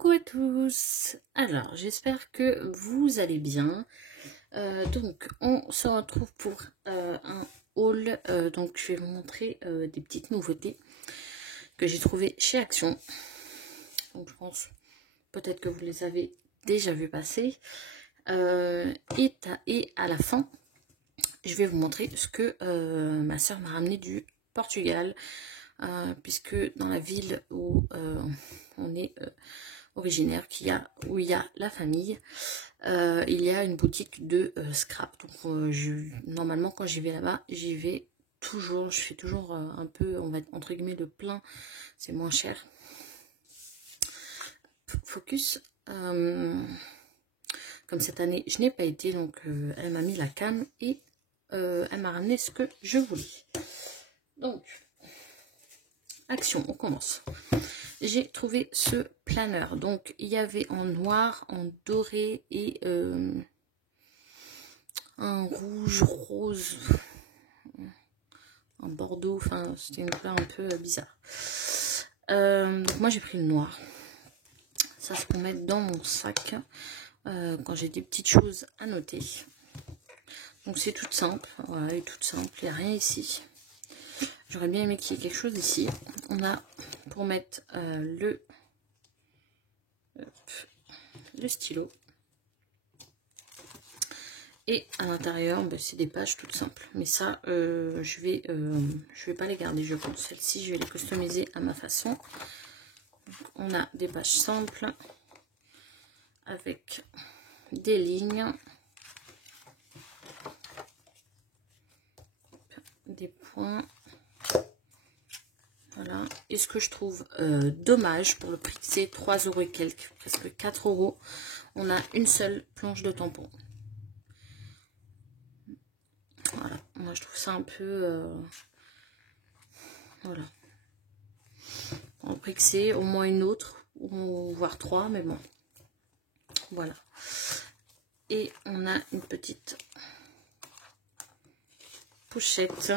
Coucou à tous. Alors, j'espère que vous allez bien. Donc, on se retrouve pour un haul. Donc, je vais vous montrer des petites nouveautés que j'ai trouvées chez Action. Donc, je pense peut-être que vous les avez déjà vu passer. Et à la fin, je vais vous montrer ce que ma soeur m'a ramené du Portugal. Puisque dans la ville où on est originaire, où il y a la famille, il y a une boutique de scrap. Donc normalement quand j'y vais là-bas, j'y vais toujours, je fais toujours un peu, on va entre guillemets, le plein, c'est moins cher. Focus. Comme cette année je n'ai pas été, donc elle m'a mis la canne et elle m'a ramené ce que je voulais. Donc Action, on commence. J'ai trouvé ce planeur. Donc, il y avait en noir, en doré et un rouge, rose, un bordeaux. Enfin, c'était une couleur un peu bizarre. Donc, moi, j'ai pris le noir. Ça, je peux mettre dans mon sac quand j'ai des petites choses à noter. Donc, c'est tout simple. Voilà, elle est toute simple. Il n'y a rien ici. J'aurais bien aimé qu'il y ait quelque chose ici. On a pour mettre le stylo. Et à l'intérieur, ben, c'est des pages toutes simples. Mais ça, je vais pas les garder, je pense. Celles-ci, je vais les customiser à ma façon. Donc, on a des pages simples avec des lignes, des points. Voilà. Et ce que je trouve dommage pour le prix, c'est 3 € et quelques, presque 4 €. On a une seule planche de tampon. Voilà, moi je trouve ça un peu voilà. En prix que c'est au moins une autre, ou voire 3, mais bon. Voilà. Et on a une petite pochette.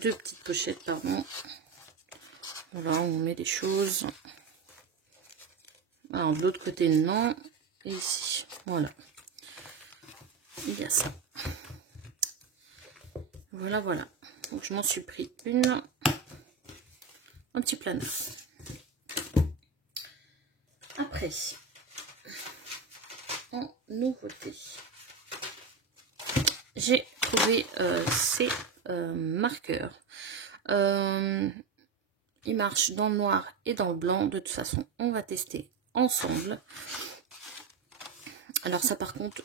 2 petites pochettes, pardon. Voilà, on met des choses. Alors de l'autre côté, non. Et ici, voilà. Il y a ça. Voilà, voilà. Donc je m'en suis pris une. Un petit planeur. Après, en nouveauté, j'ai trouvé ces marqueurs. Ils marchent dans le noir et dans le blanc. De toute façon, on va tester ensemble. Alors ça, par contre,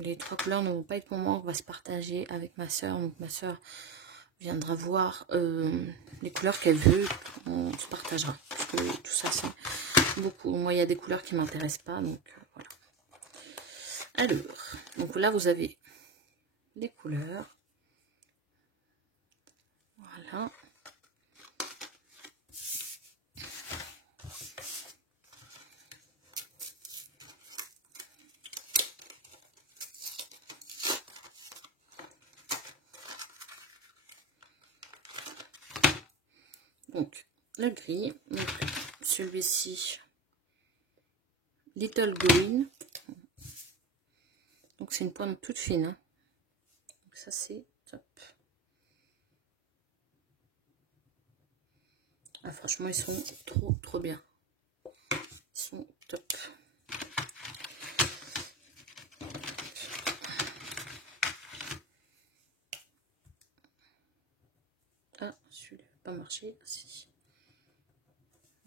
les 3 couleurs ne vont pas être pour moi. On va se partager avec ma soeur. Donc ma soeur viendra voir les couleurs qu'elle veut. On se partagera. Parce que tout ça, c'est beaucoup. Moi, il y a des couleurs qui ne m'intéressent pas. Donc voilà. Alors, donc là, vous avez les couleurs. Voilà. Donc, le gris, celui-ci, Little Green. Donc, c'est une pointe toute fine. Hein. Donc, ça, c'est top. Ah, franchement, ils sont trop bien. Ils sont top. Ah, celui-là n'a pas marché. Ah, si.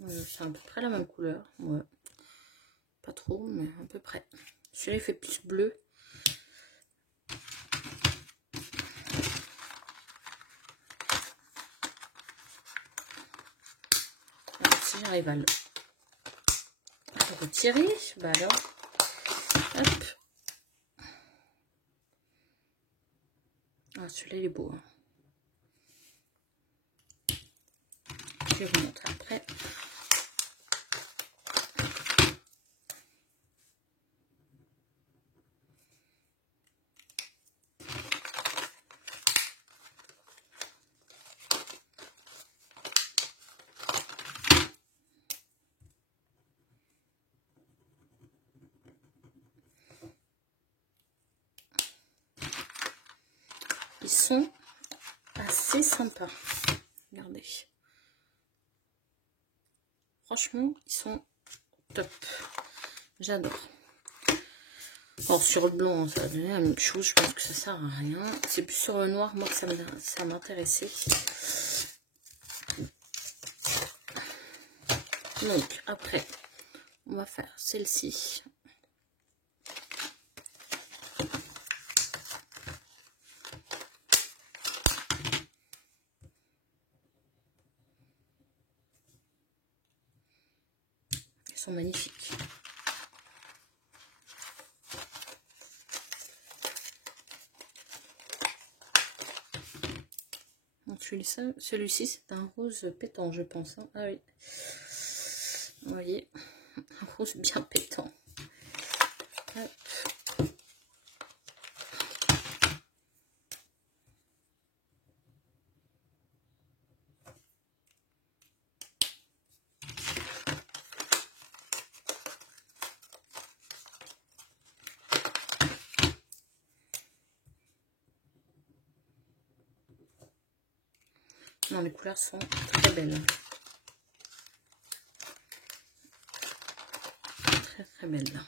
C'est à peu près la même couleur. Ouais. Pas trop, mais à peu près. Celui-là, il fait plus bleu. Alors, si j'arrive à le retirer, bah alors, hop. Ah, celui-là, il est beau. Hein. Je vais vous montrer après. sont assez sympas. Regardez. Franchement, ils sont top. J'adore. Alors sur le blanc, ça va donner la même chose. Je pense que ça sert à rien. C'est plus sur le noir, moi, que ça m'intéressait. Donc, après, on va faire celle-ci. Elles sont magnifiques. Celui-ci, c'est un rose pétant, je pense. Hein. Ah oui. Vous voyez, un rose bien pétant. Hop. Non, les couleurs sont très belles. Très très belles.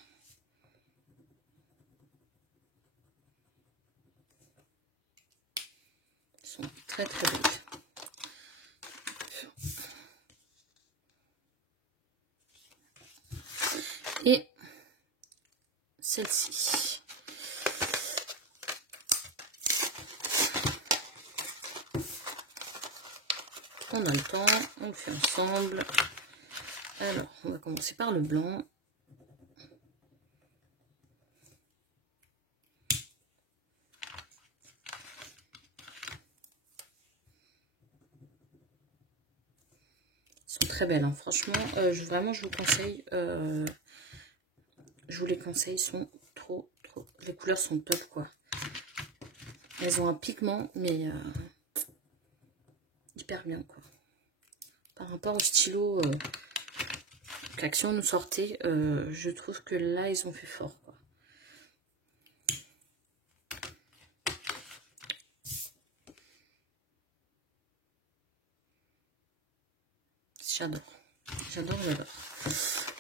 Elles sont très très belles. Et celle-ci. On a le temps, on le fait ensemble. Alors, on va commencer par le blanc. Elles sont très belles, hein. Franchement, vraiment, je vous conseille. Je vous les conseille, ils sont trop. Les couleurs sont top, quoi. Elles ont un pigment, mais hyper bien, quoi. Par rapport au stylo qu'Action nous sortait, je trouve que là, ils ont fait fort, quoi. J'adore. J'adore.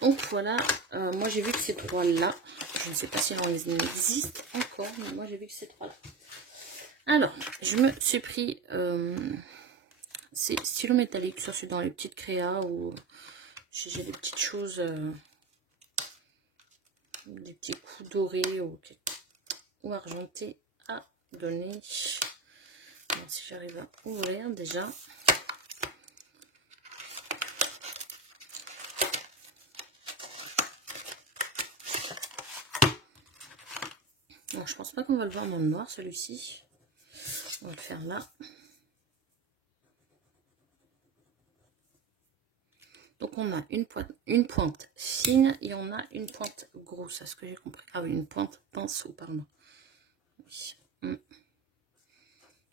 Donc voilà, moi j'ai vu que ces trois-là, je ne sais pas si elles existent encore, mais moi j'ai vu que ces trois-là. Alors, je me suis pris ces stylos métalliques, ça c'est dans les petites créas où j'ai des petites choses, des petits coups dorés ou argentés à donner. Alors, si j'arrive à ouvrir déjà. Bon, je pense pas qu'on va le voir dans le noir celui-ci. On va le faire là. Donc on a une pointe fine et on a une pointe grosse, à ce que j'ai compris. Ah oui, une pointe pinceau, pardon. Oui.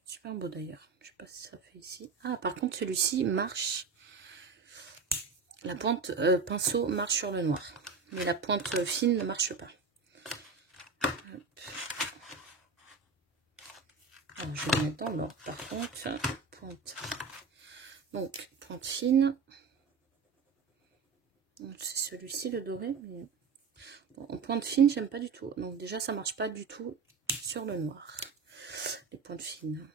Super beau d'ailleurs. Je sais pas si ça fait ici. Ah, par contre celui-ci marche. La pointe pinceau marche sur le noir. Mais la pointe fine ne marche pas. Hop. Alors, je vais le mettre dans l'ordre par contre. Pointe. Donc, pointe fine. C'est celui-ci le doré, mais bon, en pointe fine j'aime pas du tout, donc déjà ça marche pas du tout sur le noir, les pointes fines.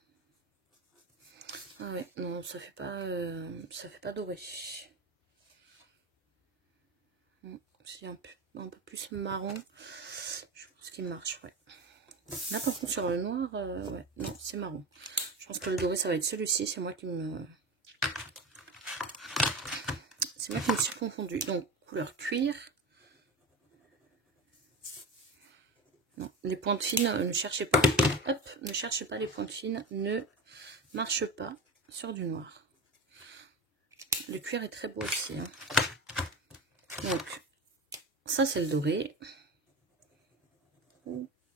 Ah ouais, non, ça fait pas doré. C'est un peu plus marron, je pense qu'il marche. Ouais, là par contre sur le noir, ouais, non, c'est marron. Je pense que le doré ça va être celui-ci, c'est moi qui me suis confondue. Donc couleur cuir. Non, les pointes fines, ne cherchez pas. Hop, ne cherchez pas les pointes fines, ne marche pas sur du noir. Le cuir est très beau aussi. Hein. Donc, ça c'est le doré.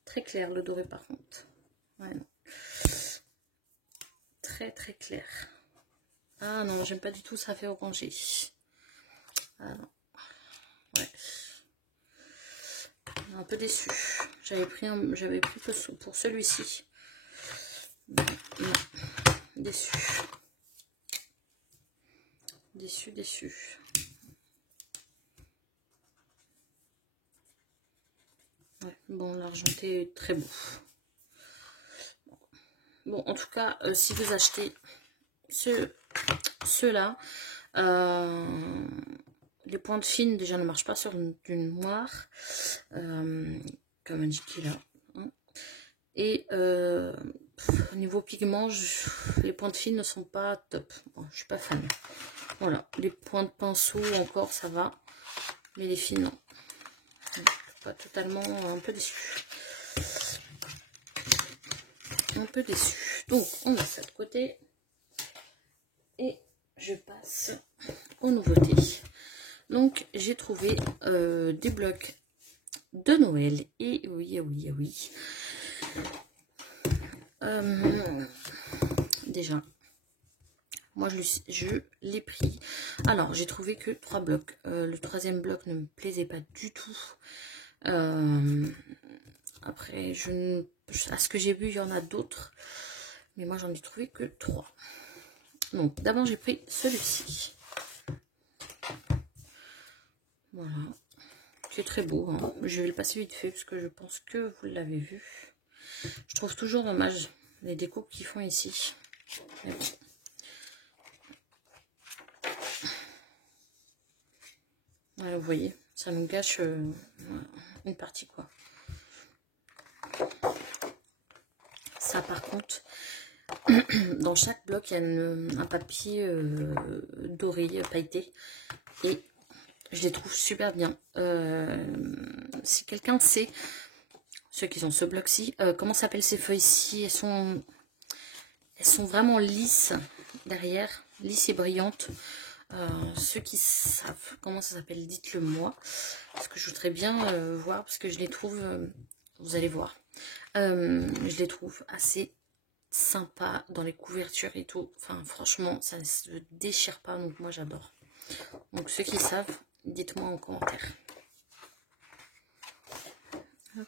Très clair le doré par contre. Ouais, non. Très très clair. Ah non, j'aime pas du tout, ça fait orangé. Ah non. Ouais. Un peu déçu. J'avais pris pour celui-ci. Non. Déçu. Déçu, déçu. Ouais, bon, l'argenté est très beau. Bon, en tout cas, si vous achetez ceux-là, les pointes fines déjà ne marchent pas sur du noir, comme indiqué là. Hein. Et au niveau pigment, les pointes fines ne sont pas top. Bon, je suis pas fan. Voilà, les points de pinceau encore ça va, mais les fines non. Pas totalement, un peu déçu. Un peu déçu. Donc on a ça de côté. Et je passe aux nouveautés. Donc j'ai trouvé des blocs de Noël. Et oui, oui, oui. Déjà, moi je l'ai pris. Alors j'ai trouvé que 3 blocs. Le troisième bloc ne me plaisait pas du tout. Après, à ce que j'ai vu, il y en a d'autres. Mais moi j'en ai trouvé que 3. Donc d'abord j'ai pris celui-ci. Voilà. C'est très beau. Hein. Je vais le passer vite fait parce que je pense que vous l'avez vu. Je trouve toujours dommage les découpes qu'ils font ici. Mais bon. Ouais, vous voyez, ça nous gâche une partie quoi. Ça par contre, dans chaque bloc il y a un papier doré, pailleté. Et je les trouve super bien. Si quelqu'un sait, ceux qui ont ce bloc-ci, comment s'appellent ces feuilles-ci, elles sont vraiment lisses derrière, lisses et brillantes. Ceux qui savent comment ça s'appelle, dites-le moi. Parce que je voudrais bien voir, parce que je les trouve, vous allez voir, je les trouve assez sympas dans les couvertures et tout. Enfin, franchement, ça ne se déchire pas, donc moi j'adore. Donc ceux qui savent, dites-moi en commentaire. Hop.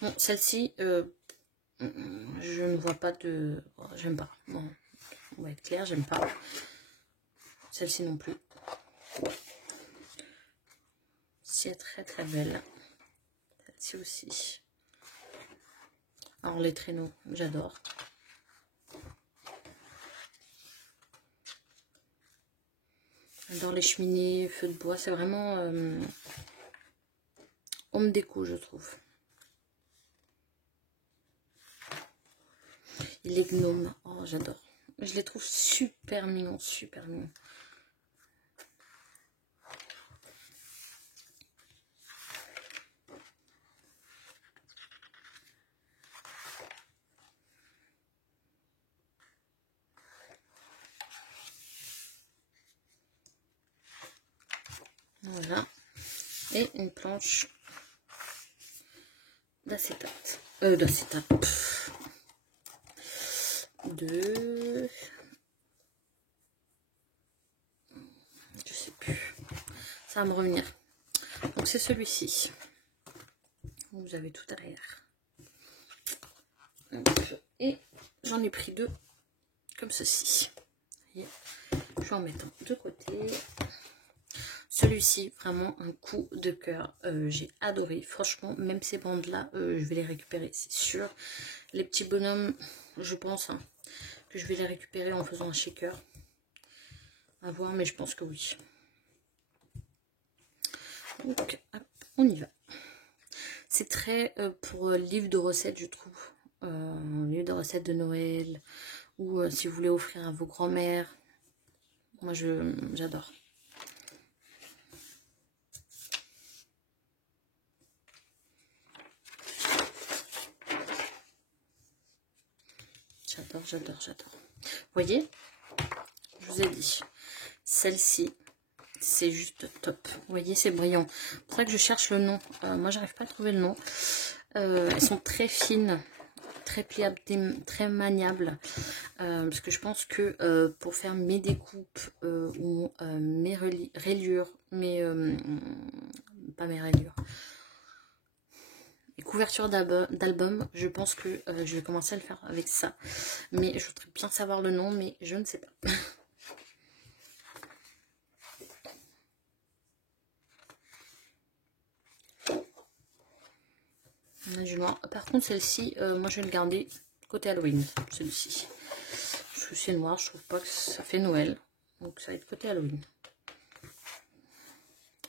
Bon, celle-ci, je ne vois pas de... Oh, j'aime pas. Bon, on va être clair, j'aime pas. Celle-ci non plus. C'est très très belle. Celle-ci aussi. Alors les traîneaux, j'adore. Dans les cheminées, feux de bois, c'est vraiment homme déco, je trouve. Et les gnomes, oh j'adore. Je les trouve super mignons, super mignons. Voilà. Et une planche d'acétate. D'acétate. Je sais plus. Ça va me revenir. Donc c'est celui-ci. Vous avez tout derrière. Et j'en ai pris 2 comme ceci. Vous voyez, je vais en mettre un de côté. Celui-ci, vraiment un coup de cœur. J'ai adoré. Franchement, même ces bandes-là, je vais les récupérer, c'est sûr. Les petits bonhommes, je pense hein, que je vais les récupérer en faisant un shaker. À voir, mais je pense que oui. Donc, hop, on y va. C'est très pour livre de recettes, je trouve. Livre de recettes de Noël. Ou si vous voulez offrir à vos grands-mères. Moi, j'adore. J'adore, j'adore, j'adore. Vous voyez, je vous ai dit, celle-ci, c'est juste top. Vous voyez, c'est brillant. C'est pour ça que je cherche le nom. Moi, j'arrive pas à trouver le nom. Elles sont très fines, très pliables, très maniables. Parce que je pense que pour faire mes découpes ou mes rayures, pas mes rayures, couvertures d'album. Je pense que je vais commencer à le faire avec ça. Mais je voudrais bien savoir le nom, mais je ne sais pas. On a du noir. Par contre, celle-ci, moi je vais le garder côté Halloween. Celui-ci. Je trouve c'est noir, je trouve pas que ça fait Noël. Donc ça va être côté Halloween.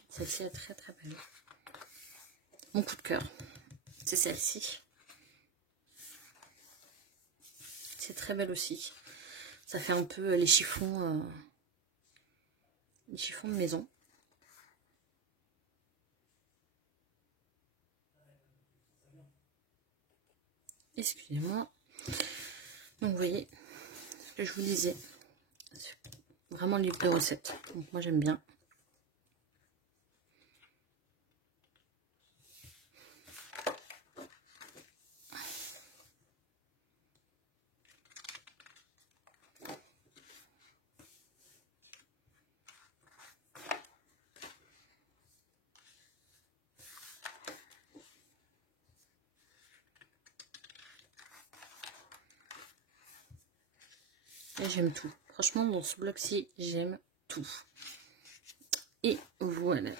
Celle-ci est très très belle. Mon coup de cœur, c'est celle-ci. C'est très belle aussi. Ça fait un peu les chiffons de maison. Excusez-moi. Donc vous voyez, ce que je vous disais, c'est vraiment le livre de recettes. Donc moi j'aime bien. Et j'aime tout. Franchement, dans ce bloc-ci, j'aime tout. Et voilà.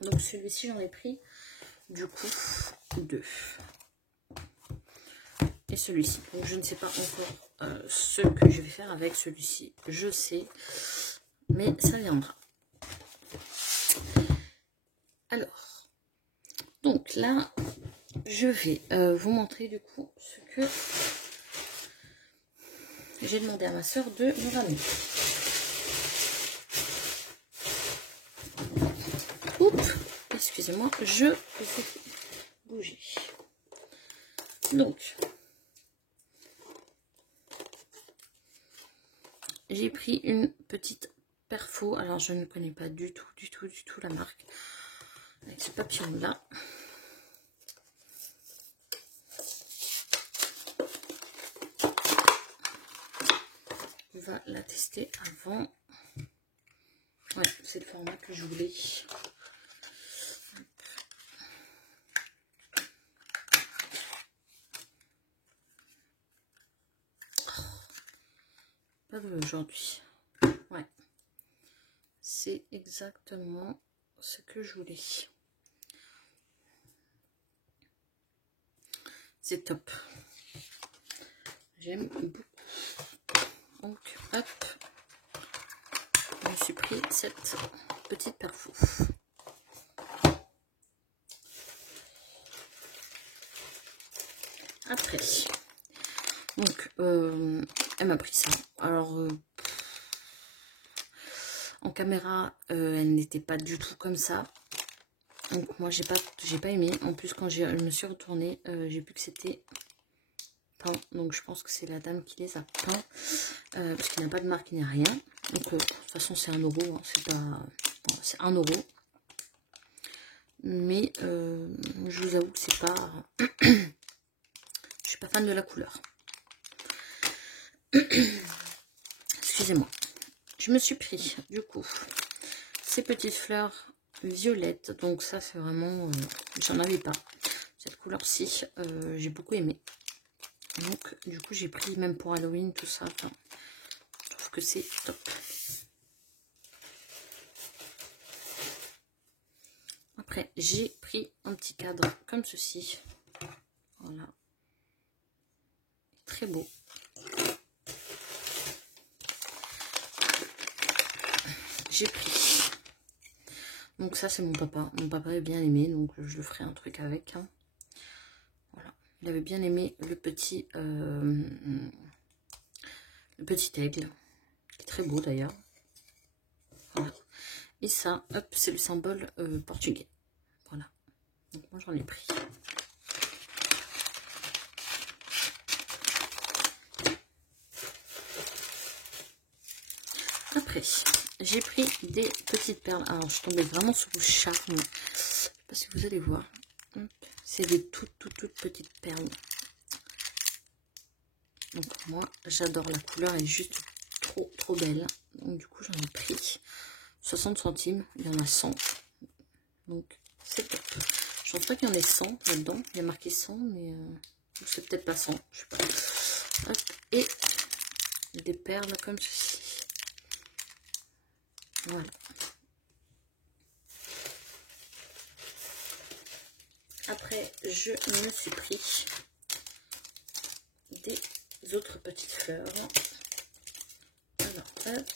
Donc celui-ci, j'en ai pris du coup 2. Et celui-ci. Donc je ne sais pas encore ce que je vais faire avec celui-ci. Je sais, mais ça viendra. Alors, donc là, je vais vous montrer du coup ce que j'ai demandé à ma soeur de me ramener. Oups, excusez-moi, je vais bouger. Donc, j'ai pris une petite perfo. Alors, je ne connais pas du tout la marque. Avec ce papillon-là. On va la tester avant. Ouais, c'est le format que je voulais. Pas de aujourd'hui. Ouais. C'est exactement ce que je voulais. C'est top. J'aime beaucoup. Donc, hop. Je me suis pris cette petite perfo. Après, donc, elle m'a pris ça. Alors, en caméra, elle n'était pas du tout comme ça. Donc, moi, j'ai pas aimé. En plus, quand je me suis retournée, j'ai vu que c'était peint. Donc, je pense que c'est la dame qui les a peints. Parce qu'il n'y a pas de marque ni rien. Donc, de toute façon, c'est 1 euro. Hein, c'est pas... Bon, c'est 1 euro. Mais, je vous avoue que c'est pas... Je suis pas fan de la couleur. Excusez-moi. Je me suis pris, du coup, ces petites fleurs violettes. Donc ça, c'est vraiment... j'en avais pas. Cette couleur-ci, j'ai beaucoup aimé. Donc, du coup, j'ai pris, même pour Halloween, tout ça. Enfin, je trouve que c'est top. Après, j'ai pris un petit cadre comme ceci. Voilà. Très beau. J'ai pris. Donc ça, c'est mon papa. Mon papa a bien aimé, donc je le ferai un truc avec. Hein. Voilà. Il avait bien aimé le petit aigle, qui est très beau d'ailleurs. Voilà. Et ça, hop, c'est le symbole portugais. Voilà. Donc moi, j'en ai pris. Après, j'ai pris des petites perles. Alors, je tombais vraiment sous le charme. Parce que vous allez voir. C'est des toutes petites perles. Donc, moi, j'adore la couleur. Elle est juste trop belle. Donc, du coup, j'en ai pris 60 centimes. Il y en a 100. Donc, c'est top. Je pense pas qu'il y en ait 100 là-dedans. Il y a marqué 100, mais c'est peut-être pas 100. Je sais pas. Hop. Et des perles comme ceci. Voilà. Après, je me suis pris des autres petites fleurs. Alors, hop.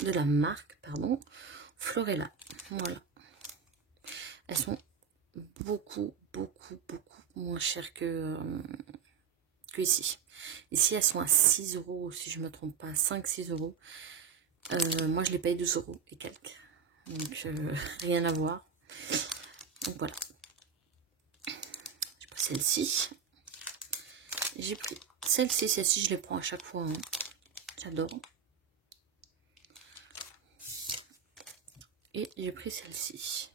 De la marque, pardon, Florella. Voilà. Elles sont beaucoup moins chères que ici. Ici, elles sont à 6 €, si je ne me trompe pas, 5-6 €. Moi, je les paye 2 € et quelques. Donc, rien à voir. Donc, voilà. J'ai pris celle-ci. J'ai pris celle-ci. Celle-ci, je les prends à chaque fois. Hein. J'adore. Et j'ai pris celle-ci.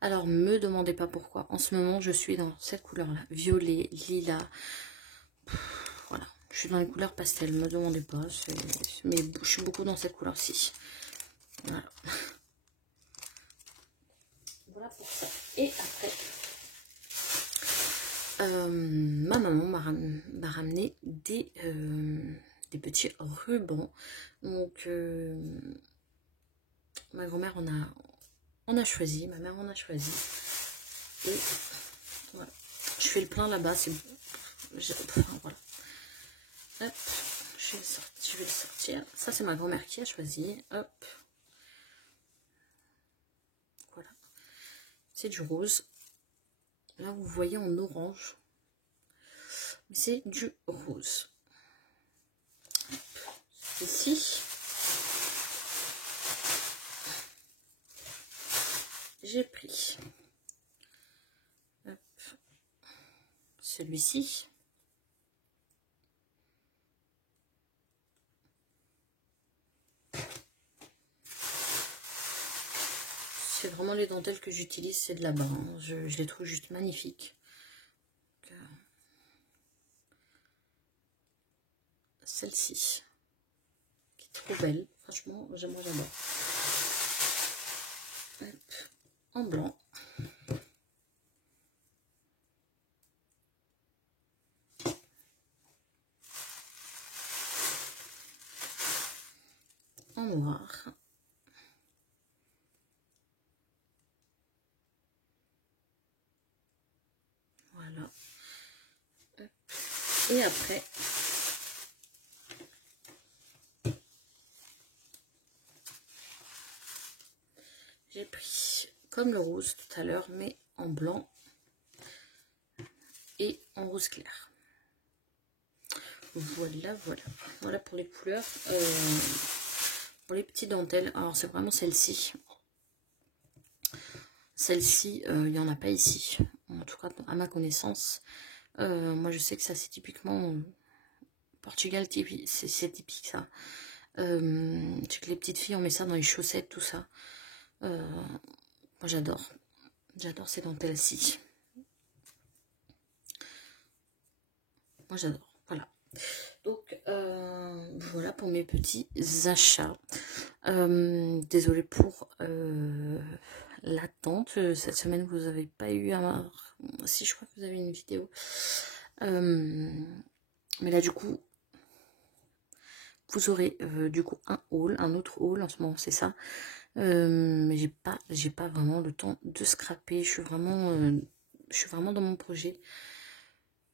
Alors, me demandez pas pourquoi. En ce moment, je suis dans cette couleur-là. Violet, lilas. Voilà. Je suis dans les couleurs pastel. Me demandez pas. Mais je suis beaucoup dans cette couleur-ci. Voilà. Voilà pour ça. Et après, ma maman m'a ramené des petits rubans. Donc, ma grand-mère on a choisi, ma mère en a choisi. Et voilà. Je fais le plein là-bas. C'est voilà. Hop, je vais le sortir. Ça, c'est ma grand-mère qui a choisi. Hop. Voilà. C'est du rose. Là, vous voyez en orange. Mais c'est du rose. Hop. Ici, j'ai pris celui-ci. C'est vraiment les dentelles que j'utilise, c'est de là-bas. Hein. Je les trouve juste magnifiques. Celle-ci, qui est trop belle. Franchement, moi j'adore. En blanc. En noir. Voilà. Et après, j'ai pris comme le rose tout à l'heure, mais en blanc et en rose clair. Voilà, voilà. Voilà pour les couleurs. Pour les petites dentelles, alors c'est vraiment celle-ci. Celle-ci, il n'y en a pas ici. En tout cas, à ma connaissance. Moi, je sais que ça, c'est typiquement Portugal, c'est typique ça. C'est que les petites filles, on met ça dans les chaussettes, tout ça. Moi, j'adore. J'adore ces dentelles-ci. Moi, j'adore. Voilà. Donc, voilà pour mes petits achats. Désolée pour l'attente. Cette semaine, vous n'avez pas eu un... Si, je crois que vous avez une vidéo. Mais là, du coup, vous aurez du coup un autre haul. En ce moment, c'est ça. Mais j'ai pas vraiment le temps de scraper. Je suis vraiment dans mon projet.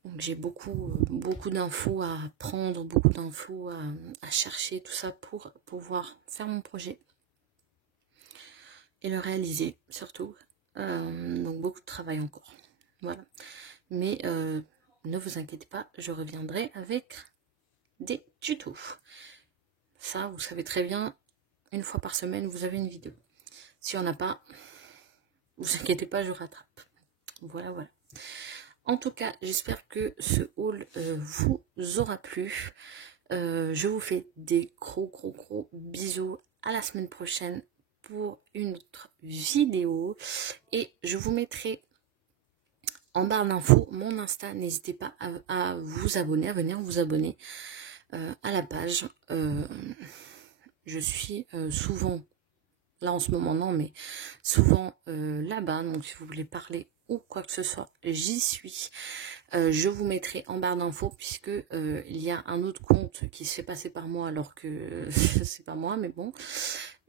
Donc j'ai beaucoup d'infos à prendre, beaucoup d'infos à chercher, tout ça pour pouvoir faire mon projet et le réaliser surtout. Donc beaucoup de travail encore. Voilà. Mais ne vous inquiétez pas, je reviendrai avec des tutos. Ça, vous savez très bien, une fois par semaine, vous avez une vidéo. Si on n'a pas, vous inquiétez pas, je rattrape. Voilà, voilà. En tout cas, j'espère que ce haul vous aura plu. Je vous fais des gros bisous. À la semaine prochaine pour une autre vidéo. Et je vous mettrai en barre d'infos mon Insta. N'hésitez pas à vous abonner, à venir vous abonner à la page. je suis souvent, là en ce moment non, mais souvent là-bas. Donc si vous voulez parler ou quoi que ce soit, j'y suis. Je vous mettrai en barre d'infos puisque il y a un autre compte qui se fait passer par moi alors que c'est pas moi, mais bon,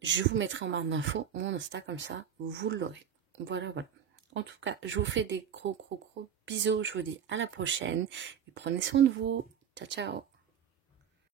je vous mettrai en barre d'infos mon Insta, comme ça vous l'aurez. Voilà, voilà. En tout cas, je vous fais des gros bisous. Je vous dis à la prochaine et prenez soin de vous. Ciao, ciao.